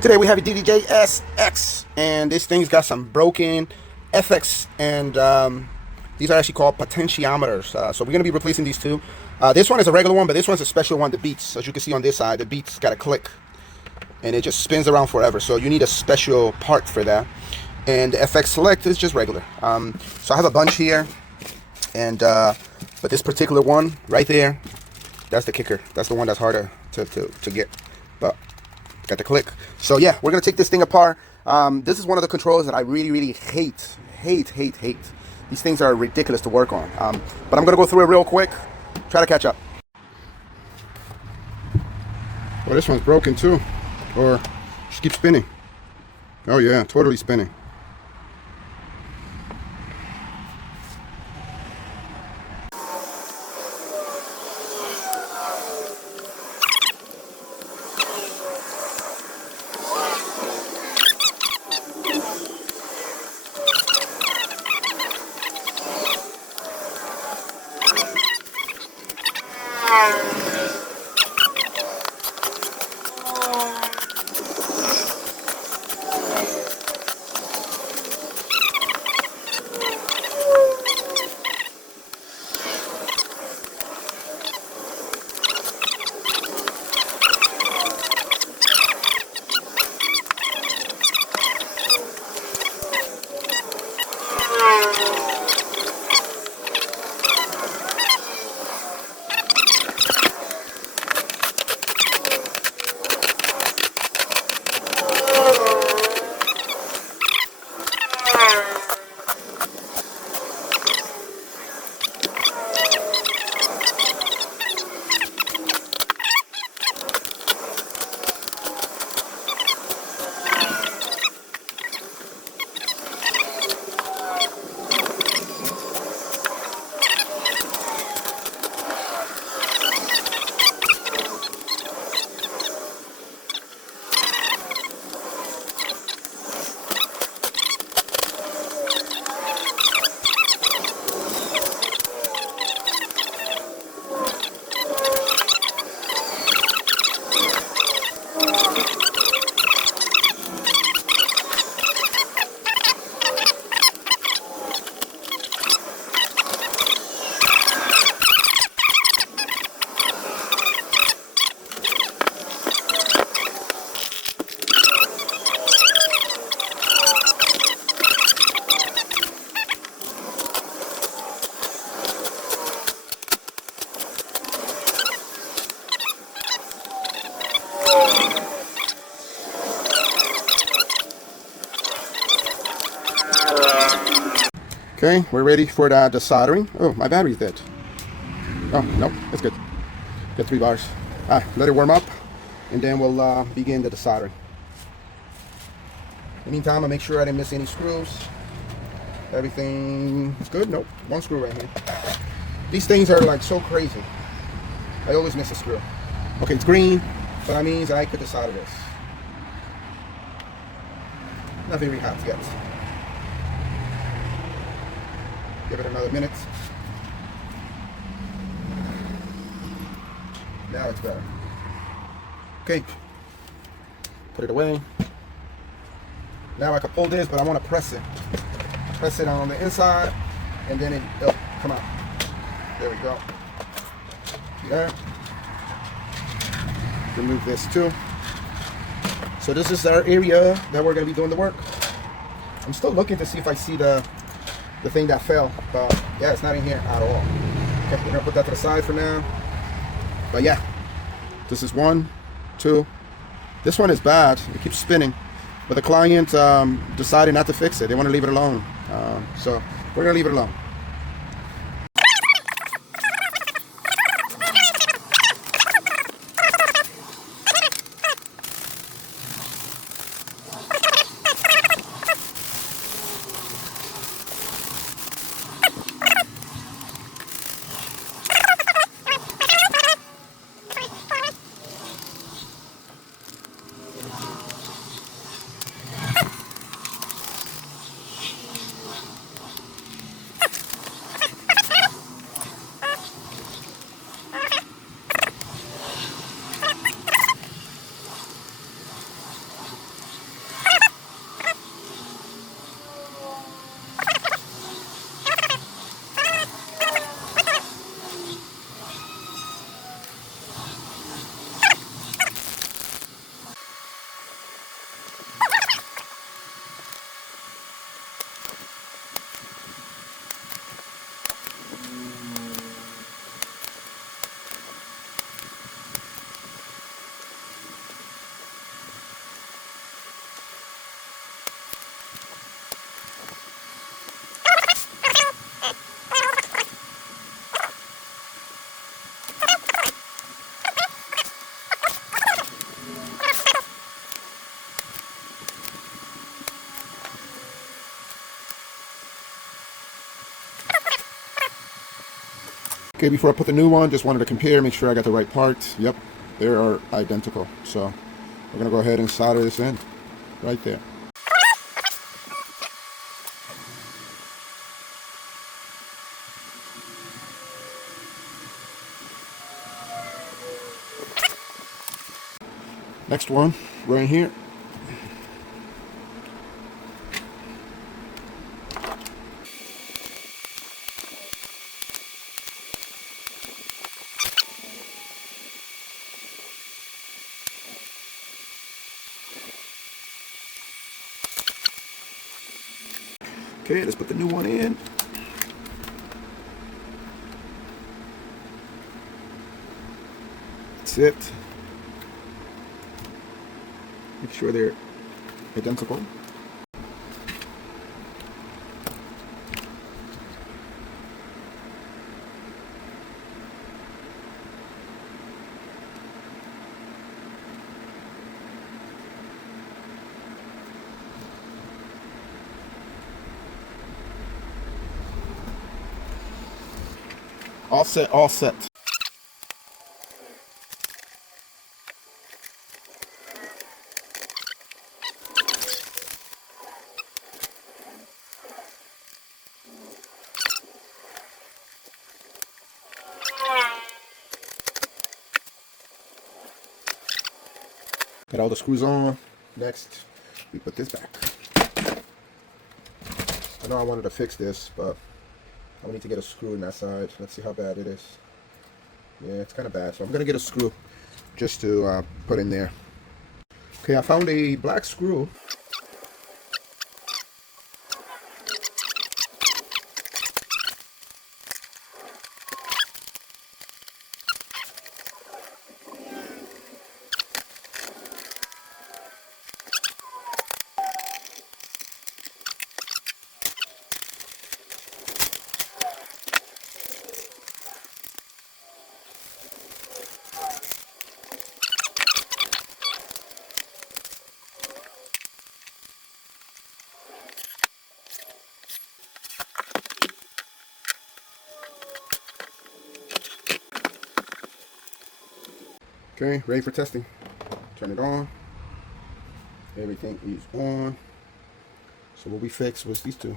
Today we have a DDJ SX, and this thing's got some broken FX, and these are actually called potentiometers. So we're going to be replacing these two. This one is a regular one, but this one's a special one, the beats. As you can see on this side, the beats got a click, and it just spins around forever. So you need a special part for that. And the FX Select is just regular. So I have a bunch here, and but this particular one right there, that's the kicker. That's the one that's harder to get, but got the click. So yeah, we're gonna take this thing apart. This is one of the controls that I really hate. These things are ridiculous to work on. But I'm gonna go through it real quick, try to catch up. Well, this one's broken too, or just keep spinning. Oh yeah, totally spinning. Okay, we're ready for the soldering. Oh, my battery's dead. Oh, no, it's good. Got 3 bars. Let it warm up, and then we'll begin the soldering. In the meantime, I'll make sure I didn't miss any screws. Everything is good. Nope, 1 screw right here. These things are like so crazy. I always miss a screw. Okay, it's green, so that means I could solder this. Not very hot yet. Give it another minute. Now it's better. Okay. Put it away. Now I can pull this, but I want to press it. Press it on the inside, and then it'll come out. There we go. See that? Remove this too. So this is our area that we're going to be doing the work. I'm still looking to see if I see the thing that fell, but yeah, it's not in here at all. Okay, we're gonna put that to the side for now. But yeah, this is 1, 2. This one is bad. It keeps spinning, but the client decided not to fix it. They want to leave it alone. So we're gonna leave it alone. Okay, before I put the new one, just wanted to compare, make sure I got the right parts. Yep, they are identical. So we're gonna go ahead and solder this in right there. Next one, right here. Okay, let's put the new one in. That's it. Make sure they're identical. All set, all set. Got all the screws on. Next, we put this back. I know I wanted to fix this, but I need to get a screw in that side. Let's see how bad it is. Yeah, it's kind of bad, so I'm gonna get a screw just to put in there. Okay, I found a black screw. Okay, ready for testing. Turn it on. Everything is on. So what we fixed was these two.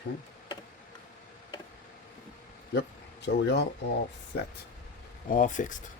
Okay. Yep. So we all set. All fixed.